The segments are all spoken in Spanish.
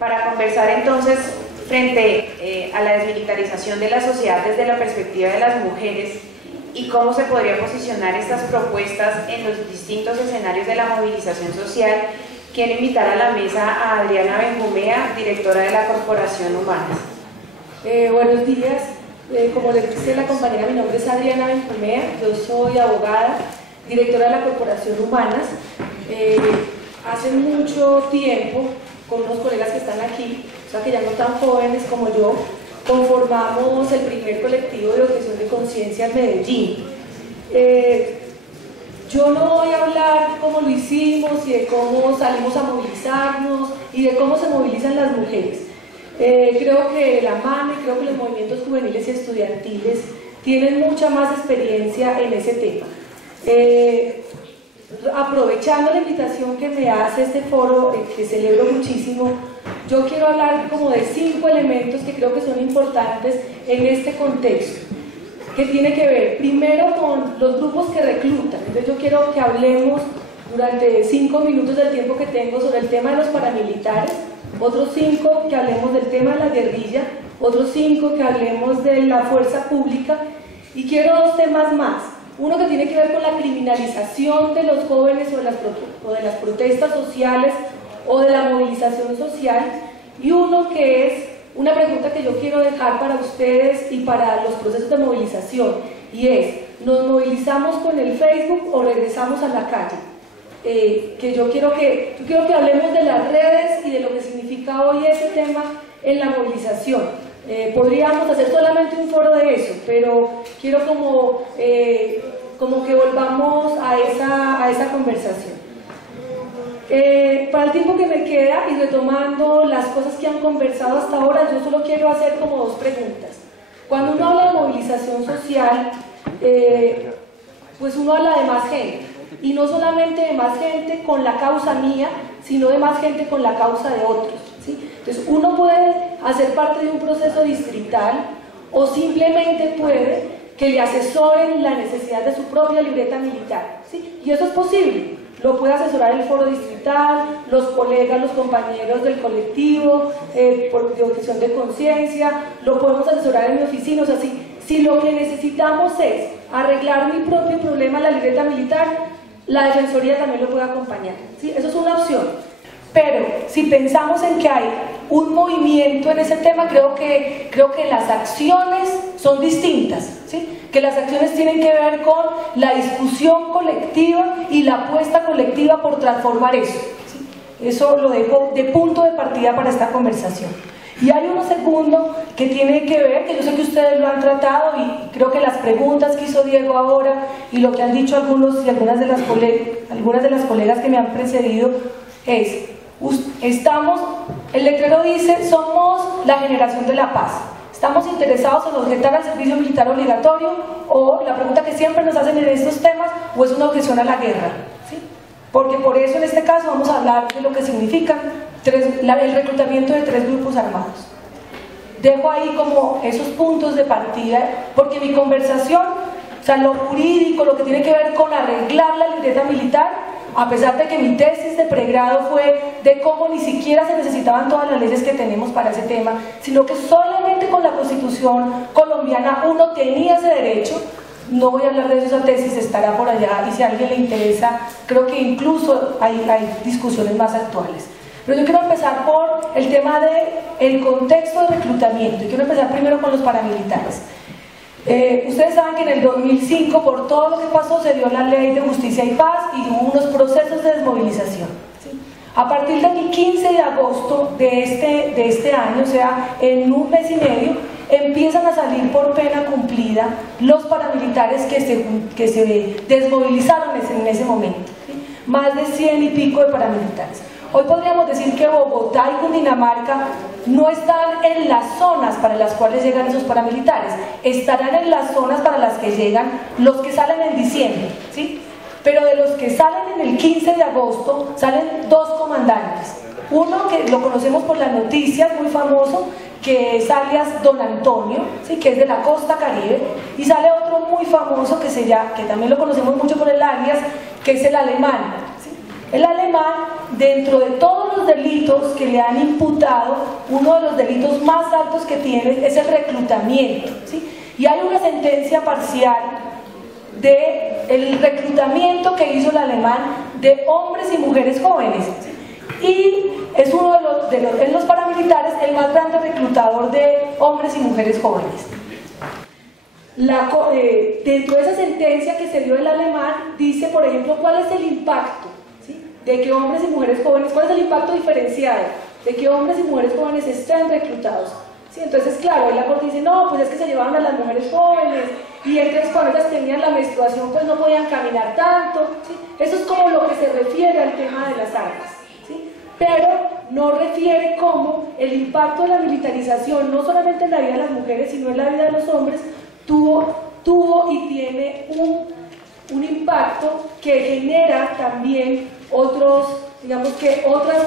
para conversar entonces frente a la desmilitarización de la sociedad desde la perspectiva de las mujeres y cómo se podría posicionar estas propuestas en los distintos escenarios de la movilización social. Quiero invitar a la mesa a Adriana Benjumea, directora de la Corporación Humanas. Buenos días. Como les dice la compañera, mi nombre es Adriana Benjumea, yo soy abogada, directora de la Corporación Humanas. Hace mucho tiempo, con unos colegas que están aquí, o sea que ya no tan jóvenes como yo, conformamos el primer colectivo de objeción de conciencia en Medellín. Yo no voy a hablar cómo lo hicimos y de cómo salimos a movilizarnos y de cómo se movilizan las mujeres. Creo que la MANE, creo que los movimientos juveniles y estudiantiles tienen mucha más experiencia en ese tema. Aprovechando la invitación que me hace este foro, que celebro muchísimo, yo quiero hablar como de 5 elementos que creo que son importantes en este contexto, que tiene que ver primero con los grupos que reclutan. Entonces yo quiero que hablemos durante 5 minutos del tiempo que tengo sobre el tema de los paramilitares, otros 5 que hablemos del tema de la guerrilla, otros 5 que hablemos de la fuerza pública, y quiero 2 temas más. Uno que tiene que ver con la criminalización de los jóvenes o de las protestas sociales o de la movilización social, y uno que es una pregunta que yo quiero dejar para ustedes y para los procesos de movilización, y es: ¿nos movilizamos con el Facebook o regresamos a la calle? Yo quiero que hablemos de las redes y de lo que significa hoy ese tema en la movilización. Podríamos hacer solamente un foro de eso, pero quiero como que volvamos a esa conversación. Para el tiempo que me queda y retomando las cosas que han conversado hasta ahora, yo solo quiero hacer como 2 preguntas. Cuando uno habla de movilización social, pues uno habla de más gente, y no solamente de más gente con la causa mía, sino de más gente con la causa de otros, ¿sí? Entonces uno puede hacer parte de un proceso distrital o simplemente puede que le asesoren la necesidad de su propia libreta militar, ¿sí? Y eso es posible. Lo puede asesorar el foro distrital, los colegas, los compañeros del colectivo, de objeción de conciencia, lo podemos asesorar en mi oficina. O sea, si lo que necesitamos es arreglar mi propio problema en la libreta militar, la Defensoría también lo puede acompañar, ¿sí? Eso es una opción. Pero si pensamos en que hay un movimiento en ese tema, creo que las acciones son distintas, ¿sí? Que las acciones tienen que ver con la discusión colectiva y la apuesta colectiva por transformar eso, ¿sí? Eso lo dejo de punto de partida para esta conversación. Y hay uno segundo que tiene que ver, que yo sé que ustedes lo han tratado, y creo que las preguntas que hizo Diego ahora y lo que han dicho algunos y algunas de las colegas que me han precedido es: el letrero dice, somos la generación de la paz. ¿Estamos interesados en objetar al servicio militar obligatorio? O la pregunta que siempre nos hacen en estos temas, ¿o es una objeción a la guerra? ¿Sí? Porque por eso en este caso vamos a hablar de lo que significa el reclutamiento de 3 grupos armados. Dejo ahí como esos puntos de partida, porque mi conversación, o sea, lo jurídico, lo que tiene que ver con arreglar la libreta militar, a pesar de que mi tesis de pregrado fue de cómo ni siquiera se necesitaban todas las leyes que tenemos para ese tema, sino que solamente con la Constitución colombiana uno tenía ese derecho. No voy a hablar de eso, esa tesis estará por allá, y si a alguien le interesa, creo que incluso hay discusiones más actuales. Pero yo quiero empezar por el tema del contexto de reclutamiento, y quiero empezar primero con los paramilitares. Ustedes saben que en el 2005, por todo lo que pasó, se dio la Ley de Justicia y Paz y hubo unos procesos de desmovilización, ¿sí? A partir del 15 de agosto de este año, o sea, en un mes y medio, empiezan a salir por pena cumplida los paramilitares que se desmovilizaron en ese momento, ¿sí? Más de 100 y pico de paramilitares. Hoy podríamos decir que Bogotá y Cundinamarca no están en las zonas para las cuales llegan esos paramilitares, estarán en las zonas para las que llegan los que salen en diciembre, ¿sí? Pero de los que salen en el 15 de agosto, salen 2 comandantes. Uno que lo conocemos por las noticias, muy famoso, que es alias Don Antonio, ¿sí? Que es de la costa Caribe, y sale otro muy famoso que también lo conocemos mucho por el alias, que es el Alemán, ¿sí? El Alemán, dentro de todos los delitos que le han imputado, uno de los delitos más altos que tiene es el reclutamiento, ¿sí? Y hay una sentencia parcial del reclutamiento que hizo el alemán de hombres y mujeres jóvenes, ¿sí? Y es uno en los paramilitares el más grande reclutador de hombres y mujeres jóvenes. Dentro de esa sentencia que se dio el alemán dice, por ejemplo, cuál es el impacto, ¿sí?, de que hombres y mujeres jóvenes, cuál es el impacto diferenciado de que hombres y mujeres jóvenes estén reclutados, ¿sí? Entonces, claro, ahí la corte dice, no, pues es que se llevaban a las mujeres jóvenes y entonces cuando ellas tenían la menstruación pues no podían caminar tanto, ¿sí? Eso es como lo que se refiere al tema de las armas, ¿sí? Pero no refiere cómo el impacto de la militarización, no solamente en la vida de las mujeres, sino en la vida de los hombres, tuvo y tiene un impacto que genera también otras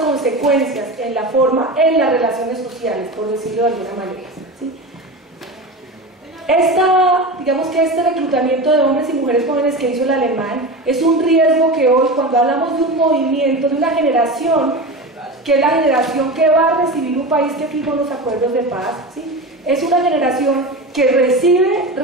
consecuencias en las relaciones sociales, por decirlo de alguna manera, ¿sí? Este reclutamiento de hombres y mujeres jóvenes que hizo el alemán es un riesgo que hoy, cuando hablamos de un movimiento, de una generación, que es la generación que va a recibir un país que firmó los acuerdos de paz, ¿sí? Es una generación que recibe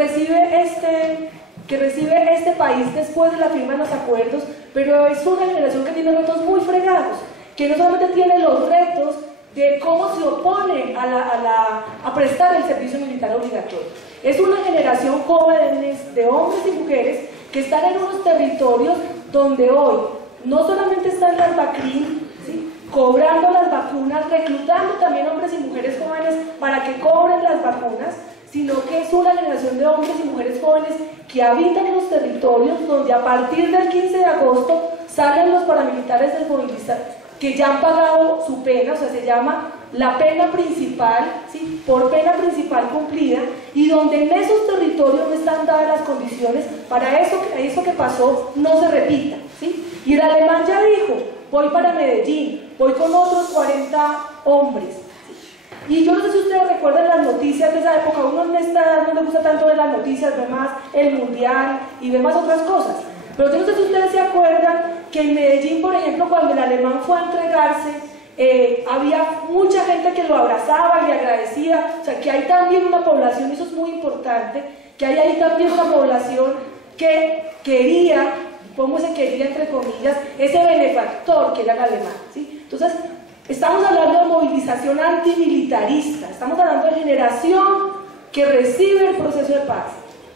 este país después de la firma de los acuerdos, pero es una generación que tiene retos muy fregados, que no solamente tiene los retos de cómo se opone a prestar el servicio militar obligatorio. Es una generación jóvenes de hombres y mujeres que están en unos territorios donde hoy no solamente están las BACRIM, ¿sí?, cobrando las vacunas, reclutando también hombres y mujeres jóvenes para que cobren las vacunas, sino que es una generación de hombres y mujeres jóvenes que habitan en los territorios donde a partir del 15 de agosto salen los paramilitares desmovilizados, que ya han pagado su pena, o sea, se llama la pena principal, ¿sí?, por pena principal cumplida, y donde en esos territorios no están dadas las condiciones para eso que pasó no se repita, ¿sí? Y el alemán ya dijo, voy para Medellín, voy con otros 40 hombres. Y yo no sé si ustedes recuerdan las noticias de esa época, uno en esta edad no le gusta tanto ver las noticias, ve más el mundial y ve más otras cosas. Pero yo no sé si ustedes se acuerdan que en Medellín, por ejemplo, cuando el alemán fue a entregarse, había mucha gente que lo abrazaba y le agradecía, o sea que hay también una población, y eso es muy importante, que hay ahí también una población que quería, ¿cómo se quería entre comillas?, ese benefactor que era el alemán, ¿sí? Entonces, estamos hablando de movilización antimilitarista, estamos hablando de generación que recibe el proceso de paz,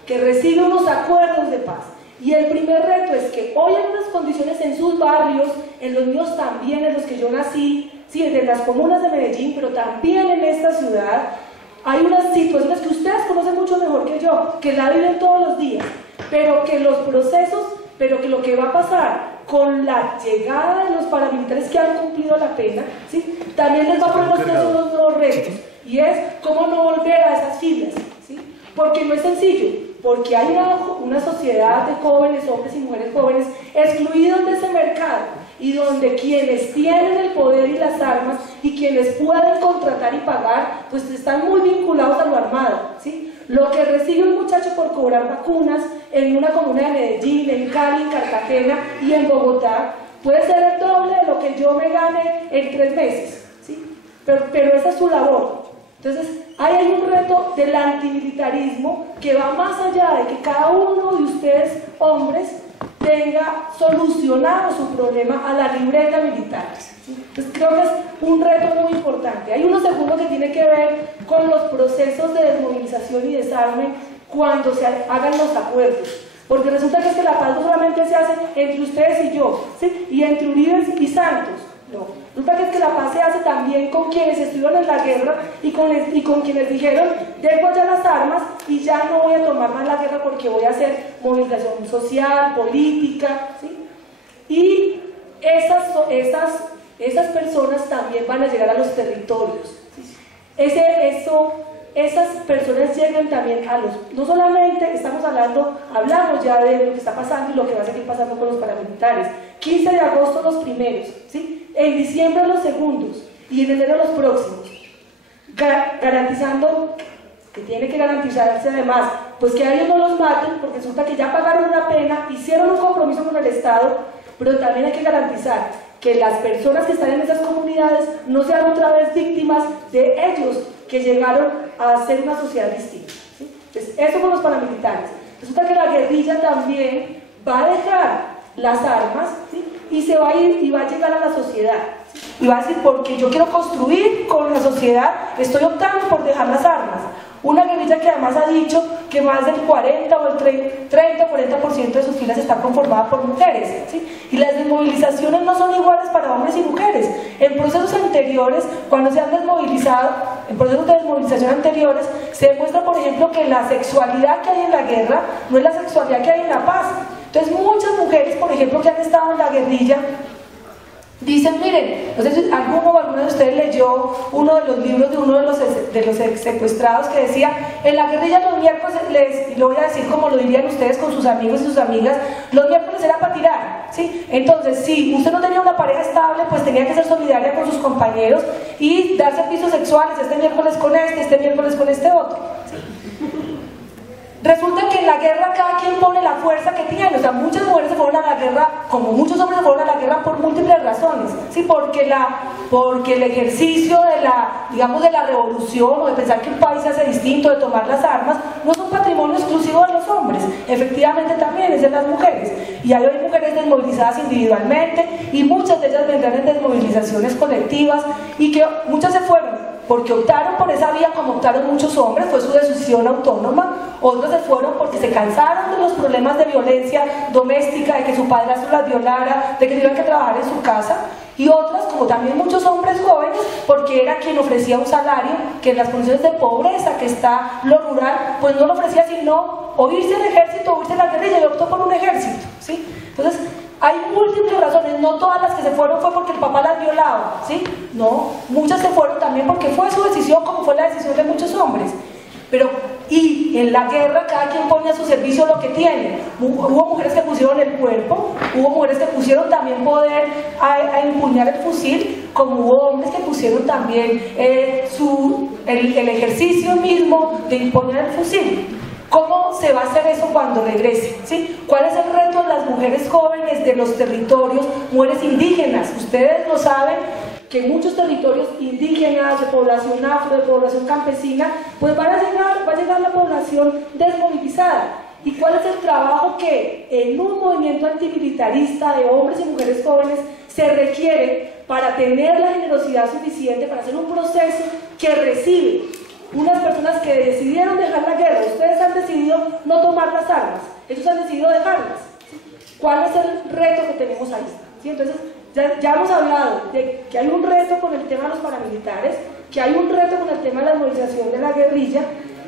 que recibe unos acuerdos de paz. Y el primer reto es que hoy hay unas condiciones en sus barrios, en los míos también, en los que yo nací, sí, en las comunas de Medellín, pero también en esta ciudad, hay unas situaciones que ustedes conocen mucho mejor que yo, que la viven todos los días, pero que los procesos, pero que lo que va a pasar con la llegada de los paramilitares que han cumplido la pena, ¿sí?, también les va a poner a ustedes unos nuevos retos, y es cómo no volver a esas filas, ¿sí? Porque no es sencillo, porque hay una sociedad de jóvenes, hombres y mujeres jóvenes, excluidos de ese mercado, y donde quienes tienen el poder y las armas, y quienes pueden contratar y pagar, pues están muy vinculados a lo armado, ¿sí? Lo que recibe un muchacho por cobrar vacunas en una comuna de Medellín, en Cali, en Cartagena y en Bogotá, puede ser el doble de lo que yo me gane en 3 meses, ¿sí? Pero esa es su labor. Entonces, ahí hay un reto del antimilitarismo que va más allá de que cada uno de ustedes, hombres, tenga solucionado su problema a la libreta militar, ¿sí? Entonces, creo que es un reto muy importante. Hay uno segundo que tiene que ver con los procesos de desmovilización y desarme cuando se hagan los acuerdos. Porque resulta que es que la paz no solamente se hace entre ustedes y yo, ¿sí?, y entre Uribe y Santos. No, resulta que es que la paz se hace también con quienes estuvieron en la guerra y con quienes dijeron, dejo ya las armas y ya no voy a tomar más la guerra porque voy a hacer movilización social, política, ¿sí? Y esas personas también van a llegar a los territorios, ¿sí? Esas personas llegan también a no solamente hablamos ya de lo que está pasando y lo que va a seguir pasando con los paramilitares. 15 de agosto los primeros, ¿sí?, en diciembre los segundos y en enero los próximos, garantizando que tiene que garantizarse además, pues que a ellos no los maten, porque resulta que ya pagaron una pena, hicieron un compromiso con el Estado, pero también hay que garantizar que las personas que están en esas comunidades no sean otra vez víctimas de ellos que llegaron a ser una sociedad distinta, ¿sí? Entonces, eso con los paramilitares. Resulta que la guerrilla también va a dejar las armas, ¿sí? Y se va a ir y va a llegar a la sociedad, ¿sí? Y va a decir, porque yo quiero construir con la sociedad, estoy optando por dejar las armas. Una guerrilla que además ha dicho que más del 40 o el 30 o 40% de sus filas está conformada por mujeres, ¿sí? Y las desmovilizaciones no son iguales para hombres y mujeres. En procesos anteriores, cuando se han desmovilizado, en procesos de desmovilización anteriores, se demuestra, por ejemplo, que la sexualidad que hay en la guerra no es la sexualidad que hay en la paz. Entonces muchas mujeres, por ejemplo, que han estado en la guerrilla, dicen, miren, no sé si alguno o alguna de ustedes leyó uno de los libros de uno de los secuestrados que decía, en la guerrilla los miércoles, y lo voy a decir como lo dirían ustedes con sus amigos y sus amigas, los miércoles era para tirar, ¿sí? Entonces, si usted no tenía una pareja estable, pues tenía que ser solidaria con sus compañeros y dar servicios sexuales, este miércoles con este miércoles con este otro, ¿sí? Resulta que en la guerra cada quien pone la fuerza que tiene, o sea, muchas mujeres se fueron a la guerra, como muchos hombres se fueron a la guerra por múltiples razones, ¿sí? Porque el ejercicio de la revolución o de pensar que un país se hace distinto, de tomar las armas, no es un patrimonio exclusivo de los hombres, efectivamente también es de las mujeres, y hay hoy mujeres desmovilizadas individualmente, y muchas de ellas vendrán en desmovilizaciones colectivas, y que muchas se fueron porque optaron por esa vía como optaron muchos hombres, fue su decisión autónoma. Otros se fueron porque se cansaron de los problemas de violencia doméstica, de que su padrastro las violara, de que tuvieran que trabajar en su casa. Y otras, como también muchos hombres jóvenes, porque era quien ofrecía un salario que en las condiciones de pobreza que está lo rural, pues no lo ofrecía sino o irse al ejército o irse a la guerrilla, y optó por un ejército, ¿sí? Entonces, hay múltiples razones, no todas las que se fueron fue porque el papá las violaba, ¿sí? No, muchas se fueron también porque fue su decisión, como fue la decisión de muchos hombres. Y en la guerra cada quien pone a su servicio lo que tiene. Hubo mujeres que pusieron el cuerpo, hubo mujeres que pusieron también poder a empuñar el fusil, como hubo hombres que pusieron también el ejercicio mismo de empuñar el fusil. ¿Cómo se va a hacer eso cuando regrese? ¿Sí? ¿Cuál es el reto de las mujeres jóvenes de los territorios, mujeres indígenas? Ustedes lo saben, que en muchos territorios indígenas, de población afro, de población campesina, pues va a llegar la población desmovilizada. ¿Y cuál es el trabajo que en un movimiento antimilitarista de hombres y mujeres jóvenes se requiere para tener la generosidad suficiente para hacer un proceso que recibe unas personas que decidieron dejar la guerra? Ustedes han decidido no tomar las armas, ellos han decidido dejarlas, ¿sí? ¿Cuál es el reto que tenemos ahí? ¿Sí? Entonces, ya hemos hablado de que hay un reto con el tema de los paramilitares, que hay un reto con el tema de la movilización de la guerrilla,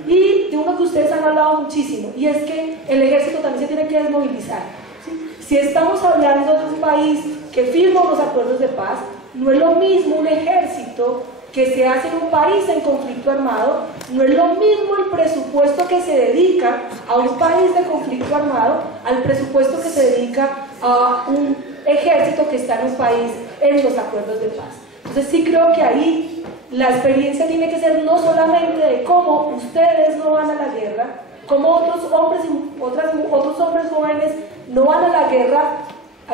y de uno que ustedes han hablado muchísimo, y es que el ejército también se tiene que desmovilizar, ¿sí? Si estamos hablando de un país que firma los acuerdos de paz, no es lo mismo un ejército que se hace en un país en conflicto armado, no es lo mismo el presupuesto que se dedica a un país de conflicto armado al presupuesto que se dedica a un ejército que está en un país en los acuerdos de paz. Entonces sí creo que ahí la experiencia tiene que ser no solamente de cómo ustedes no van a la guerra, cómo otros hombres jóvenes no van a la guerra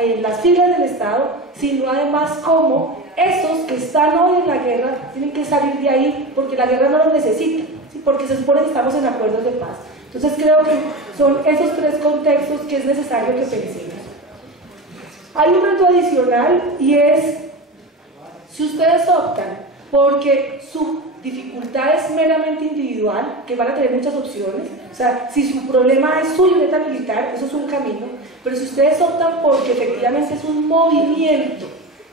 en las filas del Estado, sino además cómo esos que están hoy en la guerra tienen que salir de ahí porque la guerra no los necesita, ¿sí? Porque se supone que estamos en acuerdos de paz. Entonces creo que son esos tres contextos que es necesario que pensemos. Hay un reto adicional, y es si ustedes optan porque su dificultad es meramente individual, que van a tener muchas opciones, o sea, si su problema es su libreta militar, eso es un camino, pero si ustedes optan porque efectivamente es un movimiento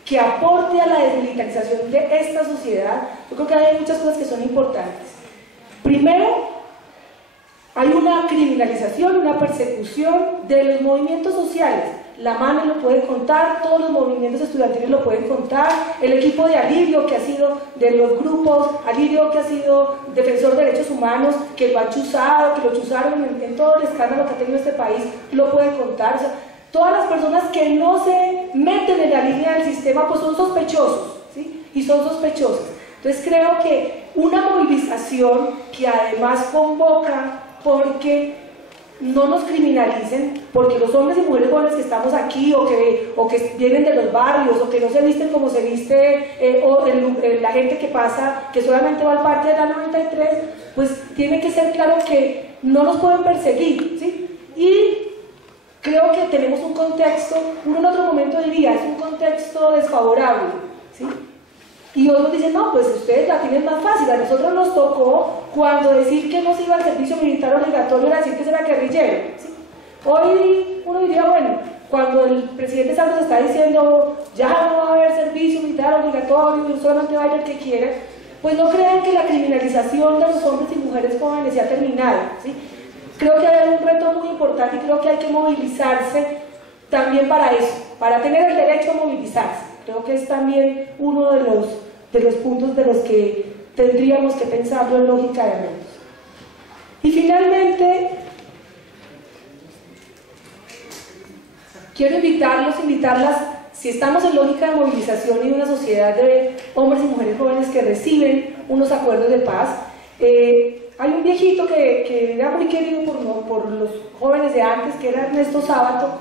que aporte a la desmilitarización de esta sociedad, yo creo que hay muchas cosas que son importantes. Primero, hay una criminalización, una persecución de los movimientos sociales. La MANE lo puede contar, todos los movimientos estudiantiles lo pueden contar, el equipo de Alirio, que ha sido de los grupos, Alirio, que ha sido defensor de derechos humanos, que lo han chuzado, que lo chuzaron en todo el escándalo que ha tenido este país, lo puede contar. O sea, todas las personas que no se meten en la línea del sistema, pues son sospechosos, ¿sí? Y son sospechosos. Entonces creo que una movilización que además convoca, porque no nos criminalicen, porque los hombres y mujeres jóvenes que estamos aquí o que vienen de los barrios o que no se visten como se viste la gente que pasa, que solamente va al parque de la 93, pues tiene que ser claro que no nos pueden perseguir, ¿sí? Y creo que tenemos un contexto, uno en otro momento diría, es un contexto desfavorable, ¿sí? Y otros dicen, no, pues ustedes la tienen más fácil, a nosotros nos tocó cuando decir que no se iba al servicio militar obligatorio era decir que se era guerrillero, ¿sí? Hoy uno diría, bueno, cuando el presidente Santos está diciendo ya no va a haber servicio militar obligatorio y solamente vaya el que quiera, pues no crean que la criminalización de los hombres y mujeres jóvenes se ha terminado, ¿sí? Creo que hay un reto muy importante y creo que hay que movilizarse también para eso, para tener el derecho a movilizarse. Creo que es también uno de los puntos de los que tendríamos que pensarlo en lógica de medios. Y finalmente, quiero invitarlas, si estamos en lógica de movilización y una sociedad de hombres y mujeres jóvenes que reciben unos acuerdos de paz, hay un viejito que era muy querido por los jóvenes de antes, que era Ernesto Sábato,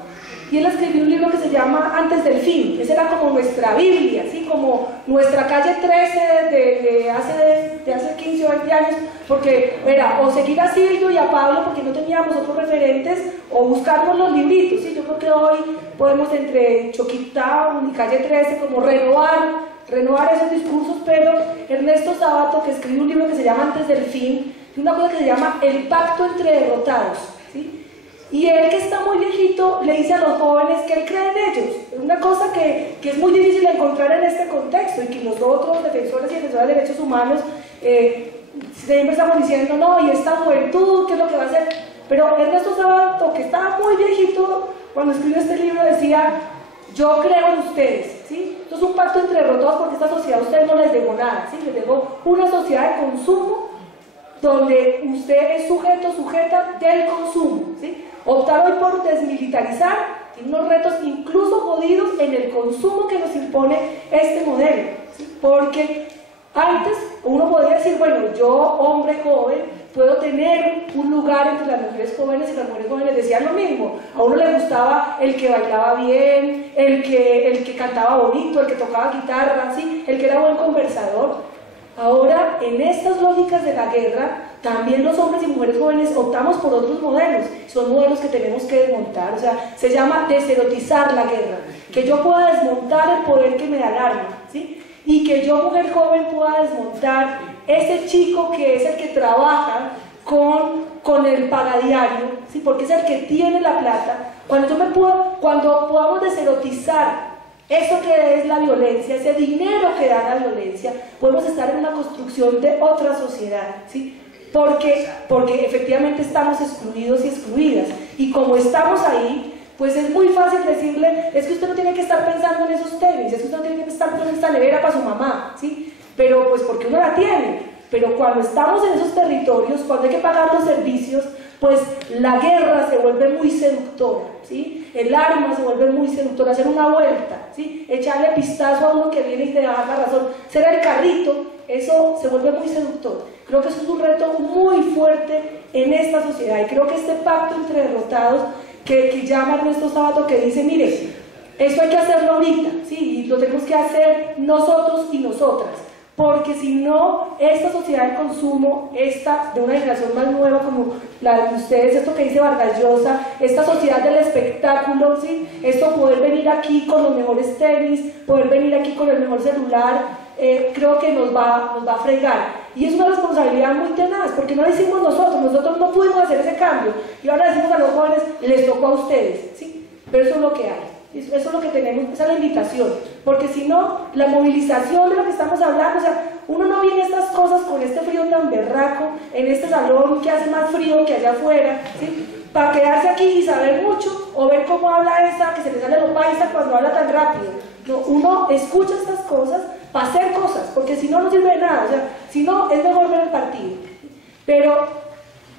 y él escribió un libro que se llama Antes del Fin. Esa era como nuestra Biblia, ¿sí? Como nuestra calle 13 de hace 15 o 20 años, porque era o seguir a Silvio y a Pablo porque no teníamos otros referentes, o buscarnos los libritos, ¿sí? Yo creo que hoy podemos entre Choquitown y calle 13 como renovar esos discursos, pero Ernesto Sábato, que escribió un libro que se llama Antes del Fin, y una cosa que se llama El Pacto entre Derrotados, ¿sí? Y él, que está muy viejito, le dice a los jóvenes que él cree en ellos. Es una cosa que es muy difícil de encontrar en este contexto y que nosotros, defensores y defensoras de derechos humanos, siempre estamos diciendo, no, y esta juventud, ¿qué es lo que va a hacer? Pero Ernesto Sábato, que estaba muy viejito, cuando escribió este libro decía, yo creo en ustedes, ¿sí? Esto es un pacto entre derrotados porque esta sociedad a ustedes no les dejó nada, ¿sí? Les dejó una sociedad de consumo donde usted es sujeta del consumo, ¿sí? Optar hoy por desmilitarizar tiene unos retos incluso jodidos en el consumo que nos impone este modelo, ¿sí? Porque antes uno podría decir, bueno, yo, hombre joven, puedo tener un lugar entre las mujeres jóvenes, y las mujeres jóvenes decían lo mismo. A uno le gustaba el que bailaba bien, el que cantaba bonito, el que tocaba guitarra, ¿sí? El que era buen conversador. Ahora, en estas lógicas de la guerra, también los hombres y mujeres jóvenes optamos por otros modelos. Son modelos que tenemos que desmontar, o sea, se llama deserotizar la guerra. Que yo pueda desmontar el poder que me da el arma, ¿sí? Y que yo, mujer joven, pueda desmontar ese chico que es el que trabaja con el pagadiario, ¿sí? Porque es el que tiene la plata. Cuando podamos deserotizar eso que es la violencia, ese dinero que da la violencia, podemos estar en una construcción de otra sociedad, ¿sí? Porque efectivamente estamos excluidos y excluidas, y como estamos ahí, pues es muy fácil decirle, es que usted no tiene que estar pensando en esos tenis, es que usted no tiene que estar pensando en esta nevera para su mamá, ¿sí? Pero pues porque uno la tiene, pero cuando estamos en esos territorios, cuando hay que pagar los servicios, pues la guerra se vuelve muy seductora, ¿sí? El arma se vuelve muy seductora, hacer una vuelta, ¿sí? Echarle pistazo a uno que viene y te da la razón, ser el carrito, eso se vuelve muy seductor. Creo que eso es un reto muy fuerte en esta sociedad, y creo que este pacto entre derrotados que llama Ernesto Sábato, que dice, mire, esto hay que hacerlo ahorita, ¿sí? Y lo tenemos que hacer nosotros y nosotras, porque si no, esta sociedad de consumo, esta de una generación más nueva como la de ustedes, esto que dice Vargas Llosa, esta sociedad del espectáculo, ¿sí? Esto poder venir aquí con los mejores tenis, poder venir aquí con el mejor celular, creo que nos va a fregar. Y es una responsabilidad muy tenaz, porque no lo hicimos nosotros no pudimos hacer ese cambio, y ahora decimos a los jóvenes, les tocó a ustedes, ¿sí? Pero eso es lo que hay. Eso es lo que tenemos, esa es la invitación, porque si no, la movilización de lo que estamos hablando, o sea, uno no viene a estas cosas con este frío tan berraco, en este salón que hace más frío que allá afuera, ¿sí? Para quedarse aquí y saber mucho, o ver cómo habla esa, que se le sale lo paisa cuando habla tan rápido. No, uno escucha estas cosas para hacer cosas, porque si no, no sirve de nada, o sea, si no, es mejor ver el partido. Pero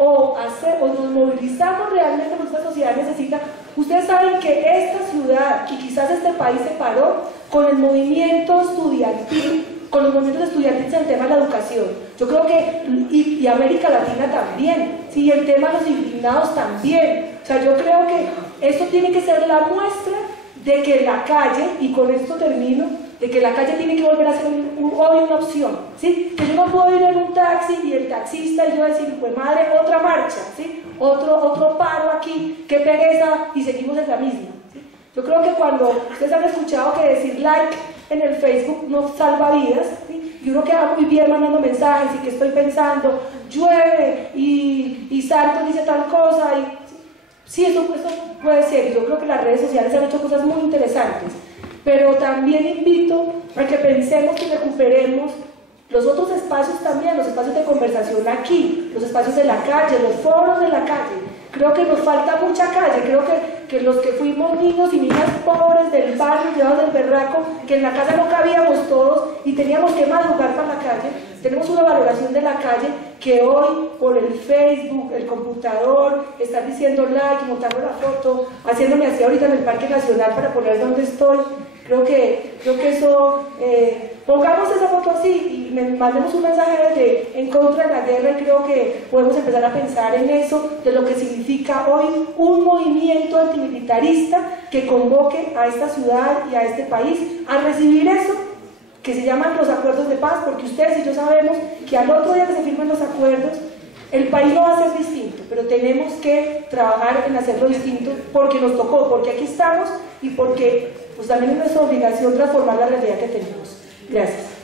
o nos movilizamos realmente porque esta sociedad necesita. Ustedes saben que esta ciudad y quizás este país se paró con el movimiento estudiantil con los movimientos estudiantiles en el tema de la educación. Yo creo que, y América Latina también, ¿sí? El tema de los indignados también. O sea, yo creo que esto tiene que ser la muestra de que la calle, y con esto termino, de que la calle tiene que volver a ser hoy una opción, ¿sí? Que yo no puedo ir en un taxi y el taxista y yo decir, pues madre, otra marcha, ¿sí? Otro paro aquí, qué pereza, y seguimos en la misma, ¿sí? Yo creo que cuando ustedes han escuchado que decir like en el Facebook no salva vidas, ¿sí? Y uno queda muy bien mandando mensajes y que estoy pensando, llueve y Santos dice tal cosa, y sí, eso puede ser. Yo creo que las redes sociales han hecho cosas muy interesantes, pero también invito a que pensemos que recuperemos los otros espacios también, los espacios de conversación aquí, los espacios de la calle, los foros de la calle. Creo que nos falta mucha calle, creo que los que fuimos niños y niñas pobres del barrio, llevados del berraco, que en la casa no cabíamos todos y teníamos que madrugar para la calle, tenemos una valoración de la calle que hoy por el Facebook, el computador, estar diciendo like, montando la foto, haciéndome así ahorita en el Parque Nacional para poner dónde estoy, creo que eso, pongamos esa foto así y mandemos un mensaje de en contra de la guerra, y creo que podemos empezar a pensar en eso, de lo que significa hoy un movimiento antimilitarista que convoque a esta ciudad y a este país a recibir eso que se llaman los acuerdos de paz, porque ustedes y yo sabemos que al otro día que se firmen los acuerdos, el país no va a ser distinto, pero tenemos que trabajar en hacerlo distinto porque nos tocó, porque aquí estamos y porque pues también es nuestra obligación transformar la realidad que tenemos. Gracias.